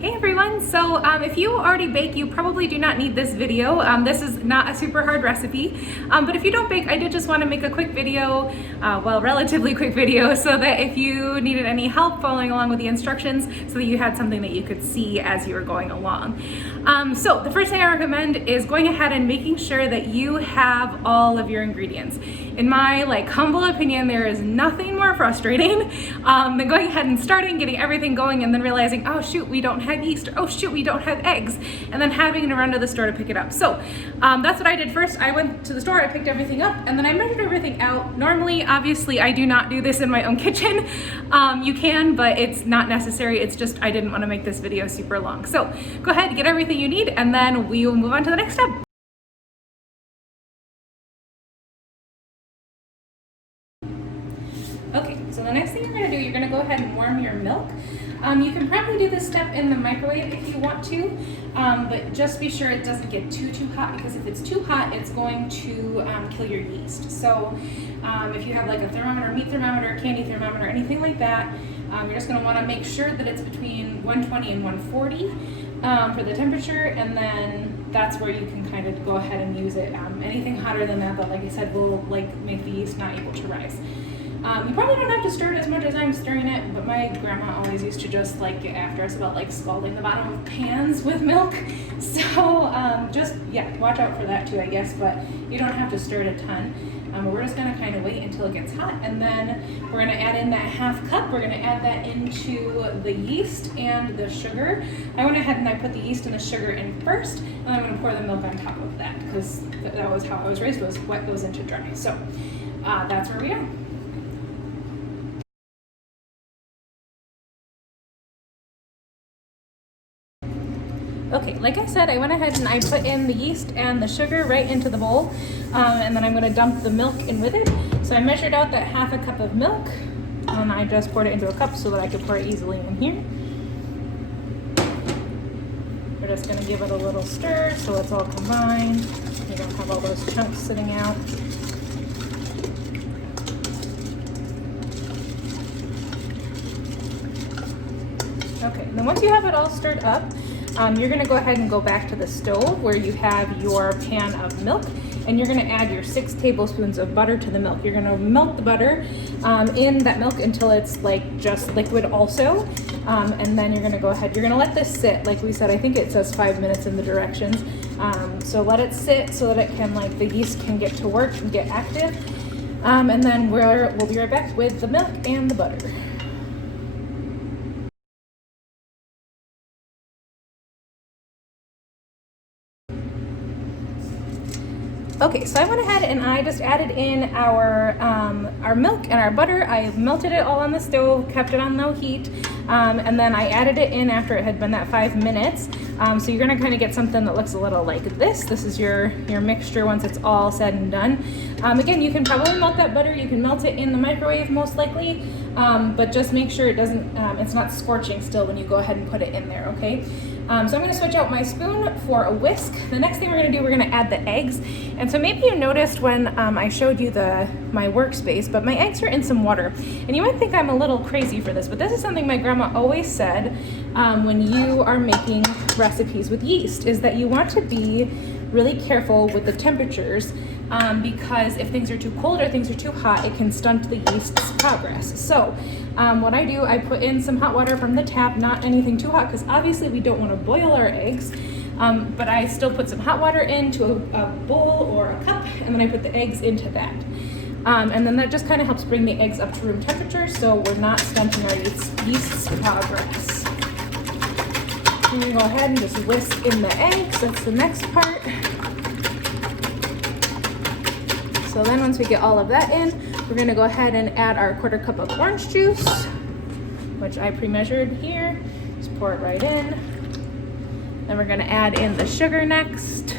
Hey everyone, so if you already bake, you probably do not need this video. This is not a super hard recipe, but if you don't bake, I did just want to make a quick video, well, relatively quick video, so that if you needed any help following along with the instructions, so that you had something that you could see as you were going along. So the first thing I recommend is going ahead and making sure that you have all of your ingredients. In my humble opinion, there is nothing more frustrating than going ahead and starting, getting everything going, and then realizing, oh shoot, we don't have yeast, or oh shoot, we don't have eggs, and then having to run to the store to pick it up. So that's what I did first. I went to the store, I picked everything up, and then I measured everything out. Normally, obviously, I do not do this in my own kitchen. You can, but it's not necessary. It's just I didn't want to make this video super long. So go ahead, get everything you need, and then we will move on to the next step. Okay, so the next thing you're going to do, you're going to go ahead and warm your milk. You can probably do this step in the microwave if you want to, but just be sure it doesn't get too hot, because if it's too hot, it's going to kill your yeast. So if you have like a thermometer, meat thermometer, candy thermometer, anything like that, you're just going to want to make sure that it's between 120 and 140 for the temperature, and then that's where you can kind of go ahead and use it. Anything hotter than that, but like I said, will make the yeast not able to rise. You probably don't have to stir it as much as I'm stirring it, but my grandma always used to just get after us about scalding the bottom of pans with milk. So just, yeah, watch out for that too, I guess, but you don't have to stir it a ton. We're just gonna kind of wait until it gets hot, and then we're gonna add in that half cup. We're gonna add that into the yeast and the sugar. I went ahead and I put the yeast and the sugar in first, and I'm gonna pour the milk on top of that, because that was how I was raised, was wet goes into dry. So that's where we are. Okay, like I said, I went ahead and I put in the yeast and the sugar right into the bowl, and then I'm going to dump the milk in with it. So I measured out that half a cup of milk, and I just poured it into a cup so that I could pour it easily in here. We're just going to give it a little stir so it's all combined. You don't have all those chunks sitting out. Okay, then once you have it all stirred up, you're going to go ahead and go back to the stove where you have your pan of milk, and you're going to add your 6 tablespoons of butter to the milk. You're going to melt the butter in that milk until it's just liquid also, and then you're going to go ahead, you're going to let this sit, like we said, I think it says 5 minutes in the directions, so let it sit so that it can, the yeast can get to work and get active, and then we'll be right back with the milk and the butter. Okay, so I went ahead and I just added in our milk and our butter. I melted it all on the stove, kept it on low heat, and then I added it in after it had been that 5 minutes. So you're gonna kind of get something that looks a little like this. This is your mixture once it's all said and done. Again, you can probably melt that butter. You can melt it in the microwave most likely, but just make sure it doesn't, it's not scorching still when you go ahead and put it in there, okay? So I'm going to switch out my spoon for a whisk. The next thing we're going to do, we're going to add the eggs. And so maybe you noticed when I showed you my workspace, but my eggs are in some water. And you might think I'm a little crazy for this, but this is something my grandma always said when you are making recipes with yeast, is that you want to be really careful with the temperatures, because if things are too cold or things are too hot, it can stunt the yeast's progress. So what I do, I put in some hot water from the tap, not anything too hot, because obviously we don't want to boil our eggs, but I still put some hot water into a bowl or a cup, and then I put the eggs into that. And then that just kind of helps bring the eggs up to room temperature, so we're not stunting our yeast's progress. I'm going to go ahead and just whisk in the eggs. That's the next part. So then once we get all of that in, we're going to go ahead and add our 1/4 cup of orange juice, which I pre-measured here. Just pour it right in. Then we're going to add in the sugar next.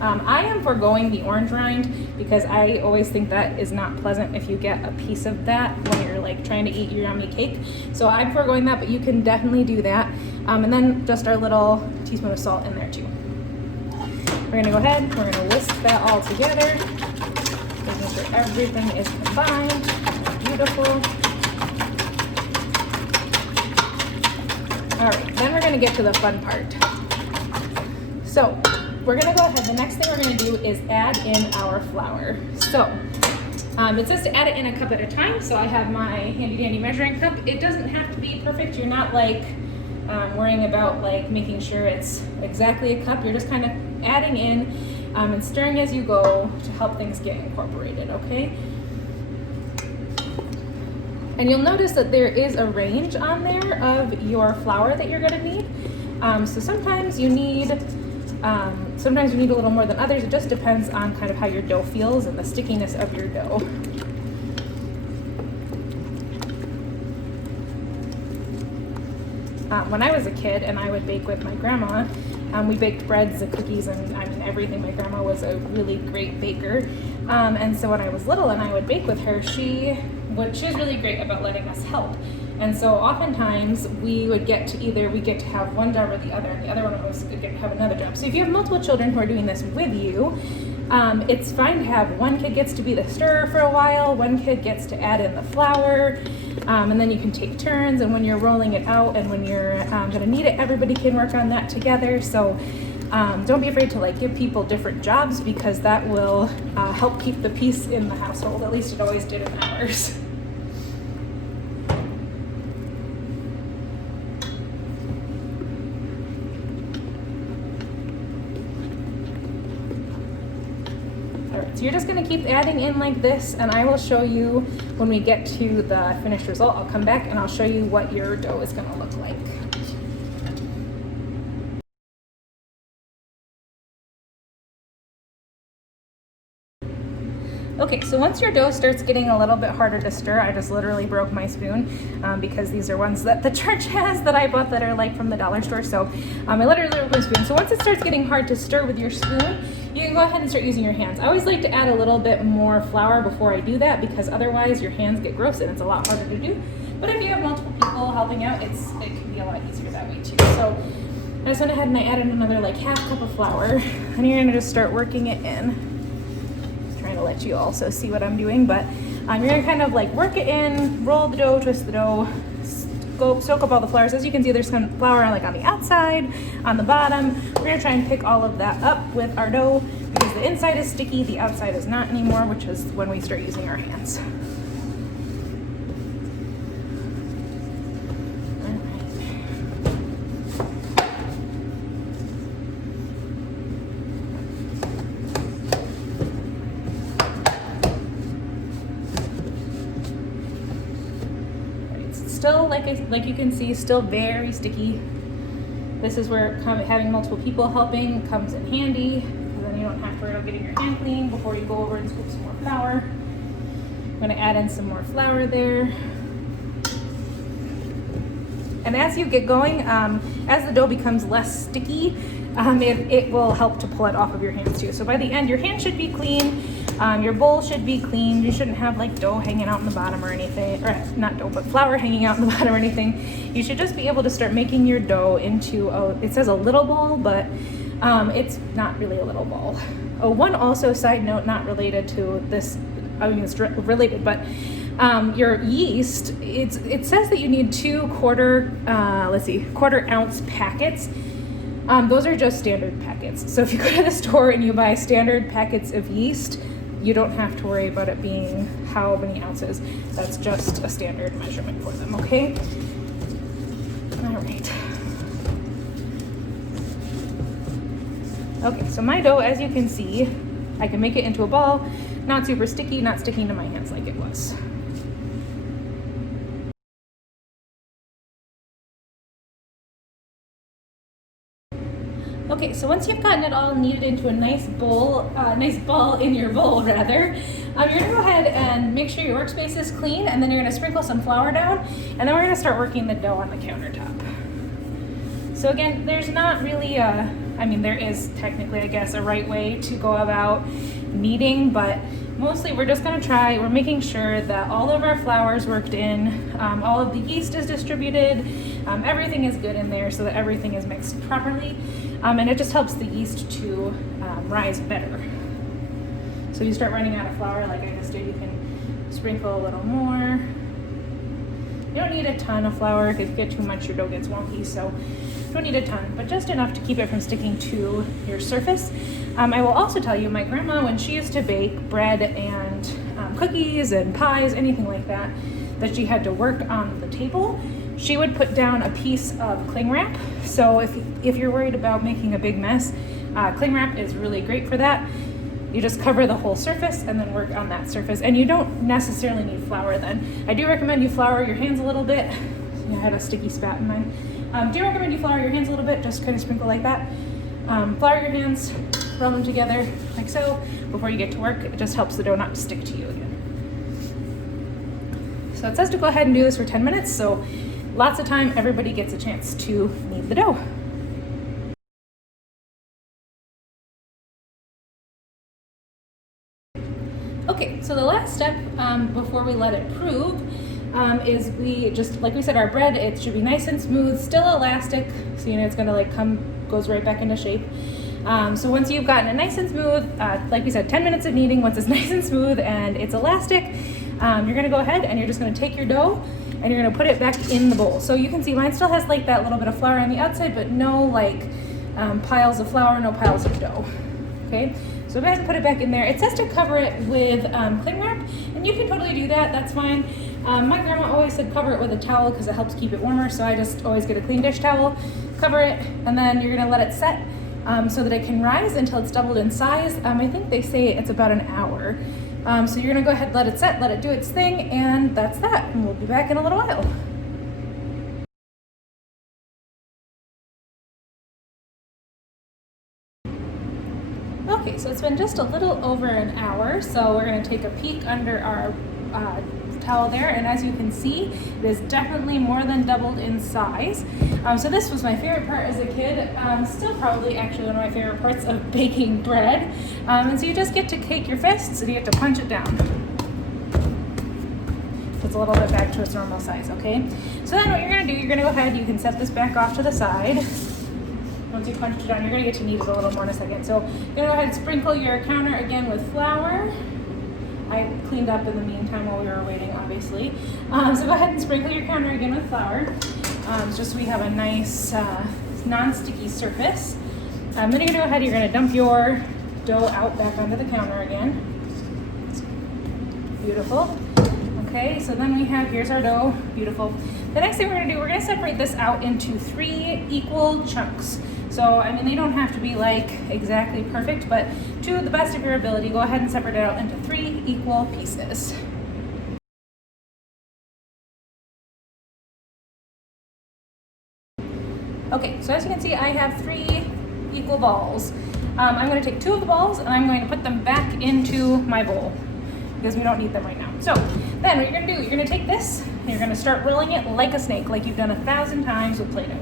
I am foregoing the orange rind because I always think that is not pleasant if you get a piece of that when you're trying to eat your yummy cake. So I'm foregoing that, but you can definitely do that. And then just our little teaspoon of salt in there too. We're gonna go ahead, we're gonna whisk that all together, making sure everything is combined. Beautiful. All right, then we're gonna get to the fun part. So we're gonna go ahead, the next thing we're gonna do is add in our flour. So it says to add it in a cup at a time, so I have my handy dandy measuring cup. It doesn't have to be perfect. You're not like worrying about like making sure it's exactly a cup. You're just kind of adding in and stirring as you go to help things get incorporated, okay? And you'll notice that there is a range on there of your flour that you're gonna need. So sometimes you need a little more than others. It just depends on kind of how your dough feels and the stickiness of your dough. When I was a kid and I would bake with my grandma, we baked breads and cookies and I mean everything. My grandma was a really great baker. And so when I was little and I would bake with her, she was really great about letting us help. And so oftentimes we get to have one job or the other, and the other one was get to have another job. So if you have multiple children who are doing this with you, it's fine to have one kid gets to be the stirrer for a while, one kid gets to add in the flour, and then you can take turns, and when you're rolling it out and when you're gonna knead it, everybody can work on that together. So don't be afraid to like give people different jobs, because that will help keep the peace in the household. At least it always did in ours. So you're just going to keep adding in like this, and I will show you when we get to the finished result. I'll come back and I'll show you what your dough is going to look like. Okay, so once your dough starts getting a little bit harder to stir, I just literally broke my spoon because these are ones that the church has that I bought that are like from the dollar store. So I literally broke my spoon. So once it starts getting hard to stir with your spoon, you can go ahead and start using your hands. I always like to add a little bit more flour before I do that, because otherwise your hands get gross and it's a lot harder to do. But if you have multiple people helping out, it can be a lot easier that way too. So I just went ahead and I added another like half cup of flour, and you're gonna just start working it in. To let you also see what I'm doing, but you're gonna kind of like work it in, roll the dough, twist the dough, go soak up all the flour. So as you can see, there's some flour like on the outside, on the bottom. We're gonna try and pick all of that up with our dough, because the inside is sticky, the outside is not anymore, which is when we start using our hands. Still, like you can see, still very sticky. This is where having multiple people helping comes in handy, because then you don't have to worry about getting your hand clean before you go over and scoop some more flour. I'm going to add in some more flour there. And as you get going, as the dough becomes less sticky, it will help to pull it off of your hands too. So by the end, your hand should be clean. Your bowl should be clean. You shouldn't have like dough hanging out in the bottom or anything, or not dough, but flour hanging out in the bottom or anything. You should just be able to start making your dough into it says a little ball, but it's not really a little ball. Oh, one also side note, not related to this, I mean it's related, but your yeast, it says that you need 2 quarter ounce packets. Those are just standard packets. So if you go to the store and you buy standard packets of yeast, you don't have to worry about it being how many ounces. That's just a standard measurement for them, okay? All right. Okay, so my dough, as you can see, I can make it into a ball, not super sticky, not sticking to my hands like it was. Okay, so once you've gotten it all kneaded into a nice bowl, nice ball in your bowl rather, you're gonna go ahead and make sure your workspace is clean, and then you're gonna sprinkle some flour down, and then we're gonna start working the dough on the countertop. So again, there's not really there is technically, I guess, a right way to go about kneading, but mostly we're just we're making sure that all of our flour is worked in, all of the yeast is distributed, everything is good in there so that everything is mixed properly, and it just helps the yeast to rise better. So if you start running out of flour, like I just did, you can sprinkle a little more. You don't need a ton of flour. If you get too much, your dough gets wonky, so you don't need a ton, but just enough to keep it from sticking to your surface. I will also tell you, my grandma, when she used to bake bread and cookies and pies, anything like that, that she had to work on the table, she would put down a piece of cling wrap. So if you're worried about making a big mess, cling wrap is really great for that. You just cover the whole surface and then work on that surface. And you don't necessarily need flour then. I do recommend you flour your hands a little bit. I had a sticky spat in mine. Do recommend you flour your hands a little bit, just kind of sprinkle like that. Flour your hands, rub them together like so before you get to work. It just helps the dough not stick to you again. So it says to go ahead and do this for 10 minutes, so lots of time, everybody gets a chance to knead the dough. Okay, so the last step before we let it prove is we just, like we said, our bread, it should be nice and smooth, still elastic, so you know it's gonna like goes right back into shape. So once you've gotten it nice and smooth, like we said, 10 minutes of kneading, once it's nice and smooth and it's elastic, you're gonna go ahead and you're just gonna take your dough and you're gonna put it back in the bowl. So you can see mine still has like that little bit of flour on the outside, but no like piles of flour, no piles of dough, okay? So go ahead and put it back in there. It says to cover it with cling wrap, and you can totally do that, that's fine. My grandma always said cover it with a towel because it helps keep it warmer, so I just always get a clean dish towel, cover it, and then you're gonna let it set so that it can rise until it's doubled in size. I think they say it's about an hour. So you're gonna go ahead, let it set, let it do its thing, and that's that. And we'll be back in a little while. Okay, so it's been just a little over an hour, so we're gonna take a peek under our towel there, and as you can see, it is definitely more than doubled in size. So this was my favorite part as a kid, still probably actually one of my favorite parts of baking bread. And so you just get to take your fists and you have to punch it down. So it's a little bit back to its normal size, okay? So then what you're gonna do, you're gonna go ahead, you can set this back off to the side. Once you punched it down, you're gonna get to knead it a little more in a second. So you're gonna go ahead and sprinkle your counter again with flour. I cleaned up in the meantime while we were waiting, obviously. So go ahead and sprinkle your counter again with flour, just so we have a nice non-sticky surface. Then you're gonna go ahead, you're gonna dump your dough out back onto the counter again. Beautiful. Okay, so then we have, here's our dough, beautiful. The next thing we're gonna do, we're gonna separate this out into 3 equal chunks. So, I mean, they don't have to be like exactly perfect, but to the best of your ability, go ahead and separate it out into 3 equal pieces. Okay, so as you can see, I have 3 equal balls. I'm gonna take 2 of the balls and I'm going to put them back into my bowl because we don't need them right now. So then what you're gonna do, you're gonna take this and you're gonna start rolling it like a snake, like you've done 1,000 times with Play-Doh.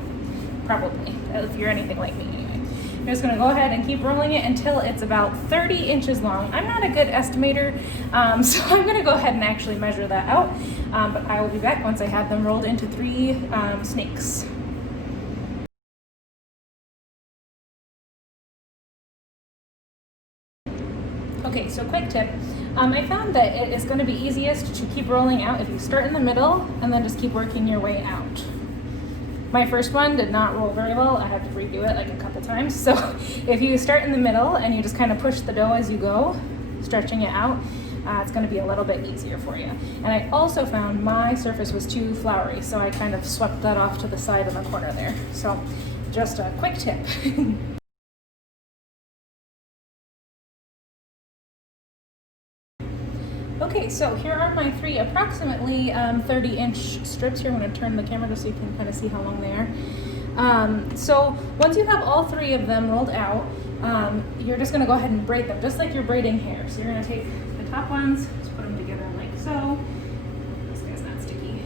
Probably, if you're anything like me anyway. You're just gonna go ahead and keep rolling it until it's about 30 inches long. I'm not a good estimator, so I'm gonna go ahead and actually measure that out, but I will be back once I have them rolled into 3 snakes. Okay, so quick tip. I found that it is gonna be easiest to keep rolling out if you start in the middle and then just keep working your way out. My first one did not roll very well. I had to redo it like a couple times. So if you start in the middle and you just kind of push the dough as you go, stretching it out, it's gonna be a little bit easier for you. And I also found my surface was too floury, so I kind of swept that off to the side in the corner there. So just a quick tip. Okay, so here are my 3 approximately 30-inch strips here. I'm going to turn the camera just so you can kind of see how long they are. So once you have all 3 of them rolled out, you're just going to go ahead and braid them, just like you're braiding hair. So you're going to take the top ones, just put them together like so. This guy's not sticky.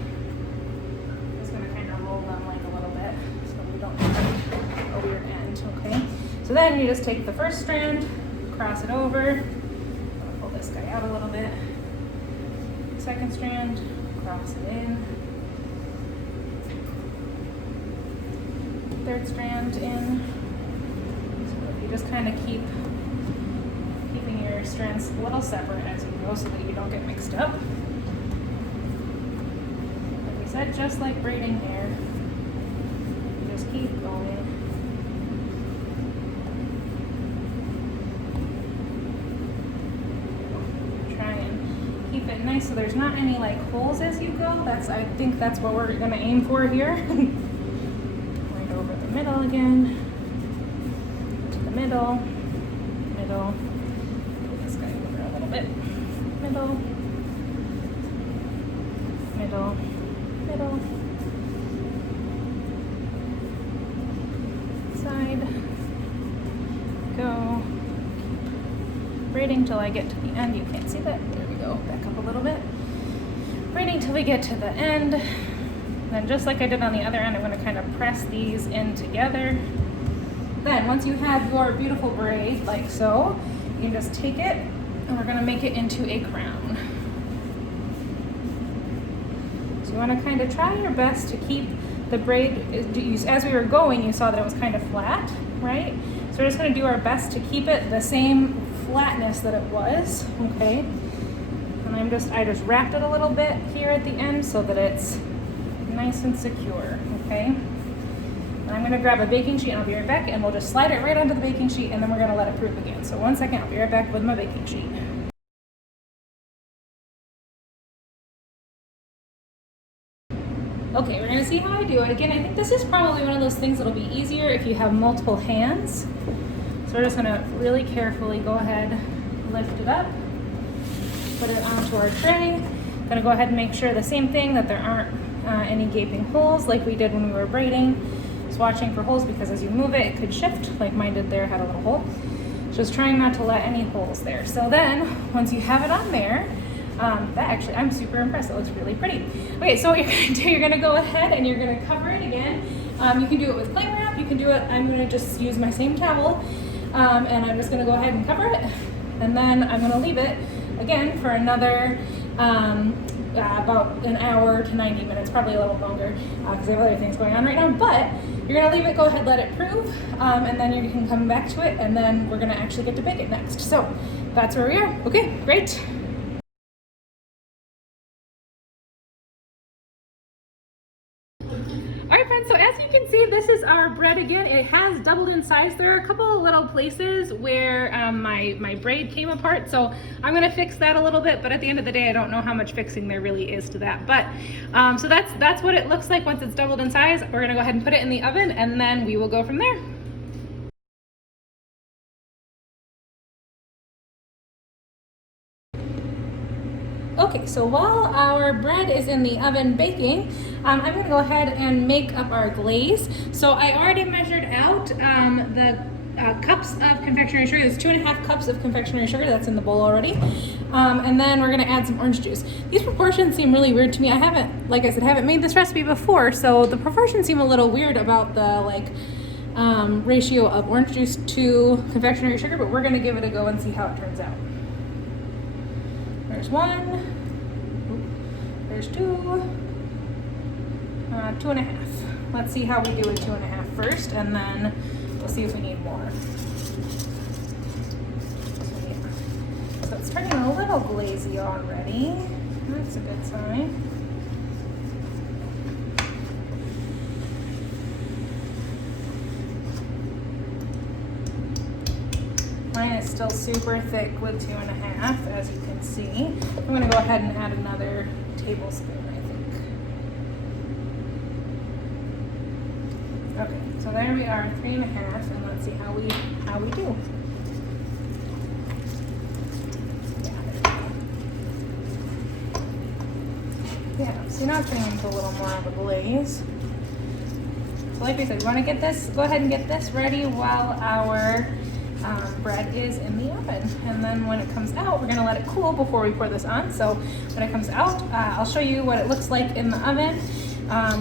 Just going to kind of roll them like a little bit so we don't have a weird end, okay? So then you just take the first strand, cross it over. I'm going to pull this guy out a little bit. Second strand, cross it in. Third strand in. So you just kind of keeping your strands a little separate as you go so that you don't get mixed up. Like we said, said, just like braiding hair. Just keep going. Try and keep it nice so there's not any like holes as you go. I think that's what we're gonna aim for here. Right over the middle again. To the middle. Middle. Put this guy over a little bit. Middle. Middle. Middle. Side. Go. Keep braiding till I get to the end. You can't see that. There we go. Back up a little bit. Braiding till we get to the end. Then just like I did on the other end, I'm going to kind of press these in together. Then once you have your beautiful braid like so, you can just take it and we're going to make it into a crown. So you want to kind of try your best to keep the braid, as we were going, you saw that it was kind of flat, right? So we're just going to do our best to keep it the same flatness that it was, okay? And I just wrapped it a little bit here at the end so that it's nice and secure, okay? And I'm going to grab a baking sheet and I'll be right back, and we'll just slide it right onto the baking sheet, and then we're going to let it proof again. So 1 second, I'll be right back with my baking sheet. Okay, we're going to see how I do it. Again, I think this is probably one of those things that'll be easier if you have multiple hands. So we're just going to really carefully go ahead, lift it up, put it onto our tray. I'm going to go ahead and make sure the same thing, that there aren't any gaping holes like we did when we were braiding. Just watching for holes, because as you move it, it could shift, like mine did there, had a little hole. Just trying not to let any holes there. So then, once you have it on there, I'm super impressed. It looks really pretty. Okay, so what you're gonna do, you're gonna go ahead and you're gonna cover it again. You can do it with cling wrap, you can do it, I'm gonna just use my same towel, and I'm just gonna go ahead and cover it, and then I'm gonna leave it again for another about an hour to 90 minutes, probably a little longer, because I have other things going on right now, but you're gonna leave it, go ahead, let it proof, and then you can come back to it, and then we're gonna actually get to bake it next. So that's where we are. Okay, great. Alright friends, so as you can see, this is our bread again. It has doubled in size. There are a couple of little places where my braid came apart, so I'm going to fix that a little bit, but at the end of the day, I don't know how much fixing there really is to that. But so that's what it looks like once it's doubled in size. We're going to go ahead and put it in the oven, and then we will go from there. Okay, so while our bread is in the oven baking, I'm going to go ahead and make up our glaze. So I already measured out the cups of confectionery sugar. There's 2.5 cups of confectionery sugar that's in the bowl already. And then we're going to add some orange juice. These proportions seem really weird to me. I haven't, like I said, haven't made this recipe before, so the proportions seem a little weird about the ratio of orange juice to confectionery sugar, but we're going to give it a go and see how it turns out. There's 1, there's 2, 2.5. Let's see how we do with 2.5 first, and then we'll see if we need more. So it's turning a little glazy already. That's a good sign. Mine is still super thick with 2.5, as you can see. I'm going to go ahead and add another tablespoon, I think. Okay, so there we are, 3.5, and let's see how we do. Yeah, so now it's turning into a little more of a glaze. So like I said, you want to get this, go ahead and get this ready while our bread is in the oven, and then when it comes out, we're going to let it cool before we pour this on. So when it comes out, I'll show you what it looks like in the oven,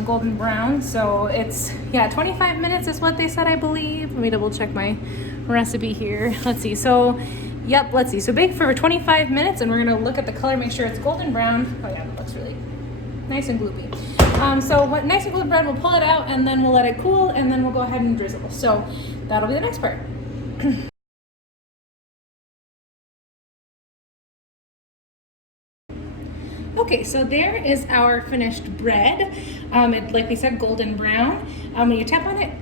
golden brown. So it's 25 minutes is what they said, I believe. Let me double check my recipe here. Let's see. So let's see. So bake for 25 minutes, and we're going to look at the color, make sure it's golden brown. Oh yeah, that looks really nice and gloopy. Nice and golden brown, we'll pull it out, and then we'll let it cool, and then we'll go ahead and drizzle. So that'll be the next part. Okay, so there is our finished bread. Like we said, golden brown. When you tap on it,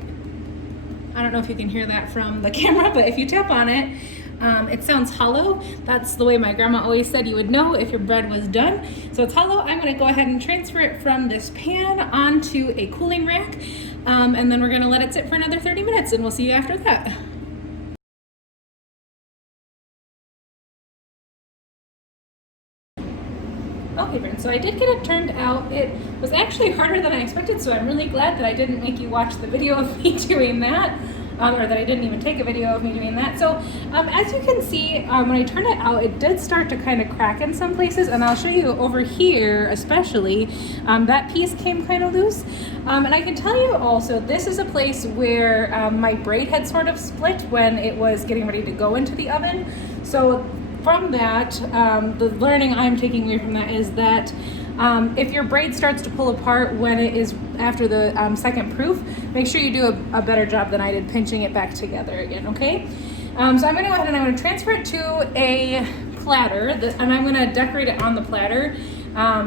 I don't know if you can hear that from the camera, but if you tap on it, it sounds hollow. That's the way my grandma always said you would know if your bread was done. So it's hollow. I'm gonna go ahead and transfer it from this pan onto a cooling rack, and then we're gonna let it sit for another 30 minutes, and we'll see you after that. Okay, friends, so I did get it turned out. It was actually harder than I expected, so I'm really glad that I didn't make you watch the video of me doing that, or that I didn't even take a video of me doing that. So as you can see, when I turned it out, it did start to kind of crack in some places, and I'll show you over here especially, that piece came kind of loose. And I can tell you also, this is a place where my braid had sort of split when it was getting ready to go into the oven. So from that, the learning I'm taking away from that is that if your braid starts to pull apart when it is after the second proof, make sure you do a better job than I did pinching it back together again, okay? So I'm gonna go ahead and I'm gonna transfer it to a platter, and I'm gonna decorate it on the platter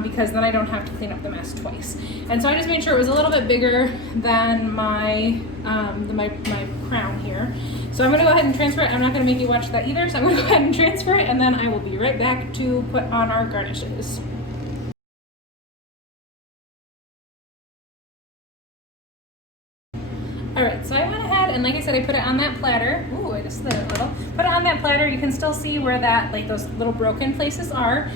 because then I don't have to clean up the mess twice. And so I just made sure it was a little bit bigger than my crown here. So I'm gonna go ahead and transfer it. I'm not gonna make you watch that either, so I'm gonna go ahead and transfer it, and then I will be right back to put on our garnishes. All right, so I went ahead and like I said, I put it on that platter. Ooh, I just slid it a little. Put it on that platter. You can still see where that, like those little broken places are.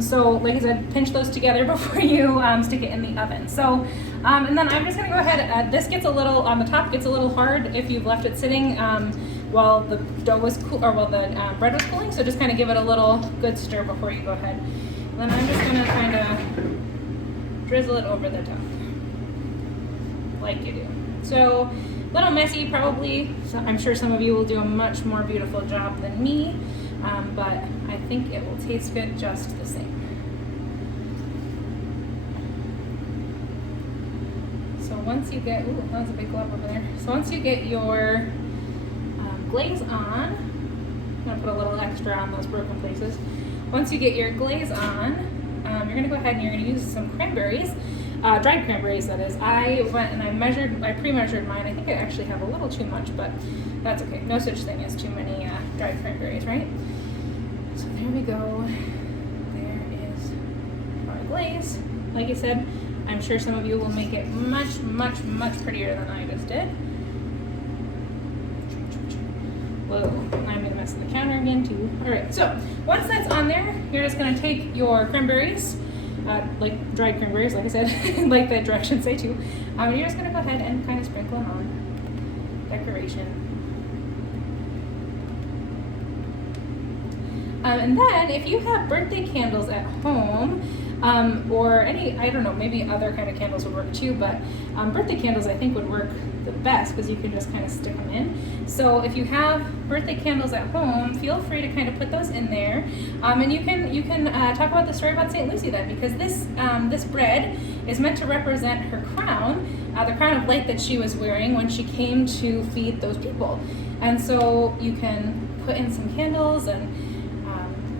So like I said, pinch those together before you stick it in the oven. So, and then I'm just gonna go ahead, this gets a little, on the top gets a little hard if you've left it sitting while the dough was cool, or while the bread was cooling. So just kind of give it a little good stir before you go ahead. And then I'm just gonna kind of drizzle it over the top, like you do. So a little messy probably. So I'm sure some of you will do a much more beautiful job than me, but I think it will taste good just the same. So once you get, ooh, that was a big glove over there. So once you get your glaze on, I'm gonna put a little extra on those broken places. Once you get your glaze on, you're gonna go ahead and you're gonna use some cranberries. Dried cranberries, that is. I went and I pre-measured mine. I think I actually have a little too much, but that's okay. No such thing as too many dried cranberries, right? So there we go. There is our glaze. Like I said, I'm sure some of you will make it much, much, much prettier than I just did. Whoa, I'm gonna mess with the counter again too. All right, so once that's on there, you're just gonna take your cranberries, like dried cranberries, like I said, like that directions say too. You're just gonna go ahead and kind of sprinkle them on. Decoration. And then if you have birthday candles at home, or any, I don't know, maybe other kind of candles would work too, but birthday candles I think would work the best because you can just kind of stick them in. So if you have birthday candles at home, feel free to kind of put those in there. And you can talk about the story about St. Lucy then, because this bread is meant to represent her crown, the crown of light that she was wearing when she came to feed those people. And so you can put in some candles and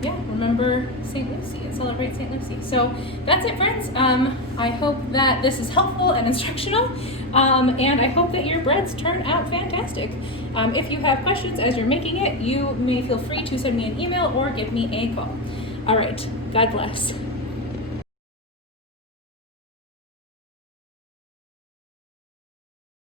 yeah, remember St. Lucy and celebrate St. Lucy. So that's it, friends. I hope that this is helpful and instructional, and I hope that your breads turn out fantastic. If you have questions as you're making it, you may feel free to send me an email or give me a call. All right, God bless.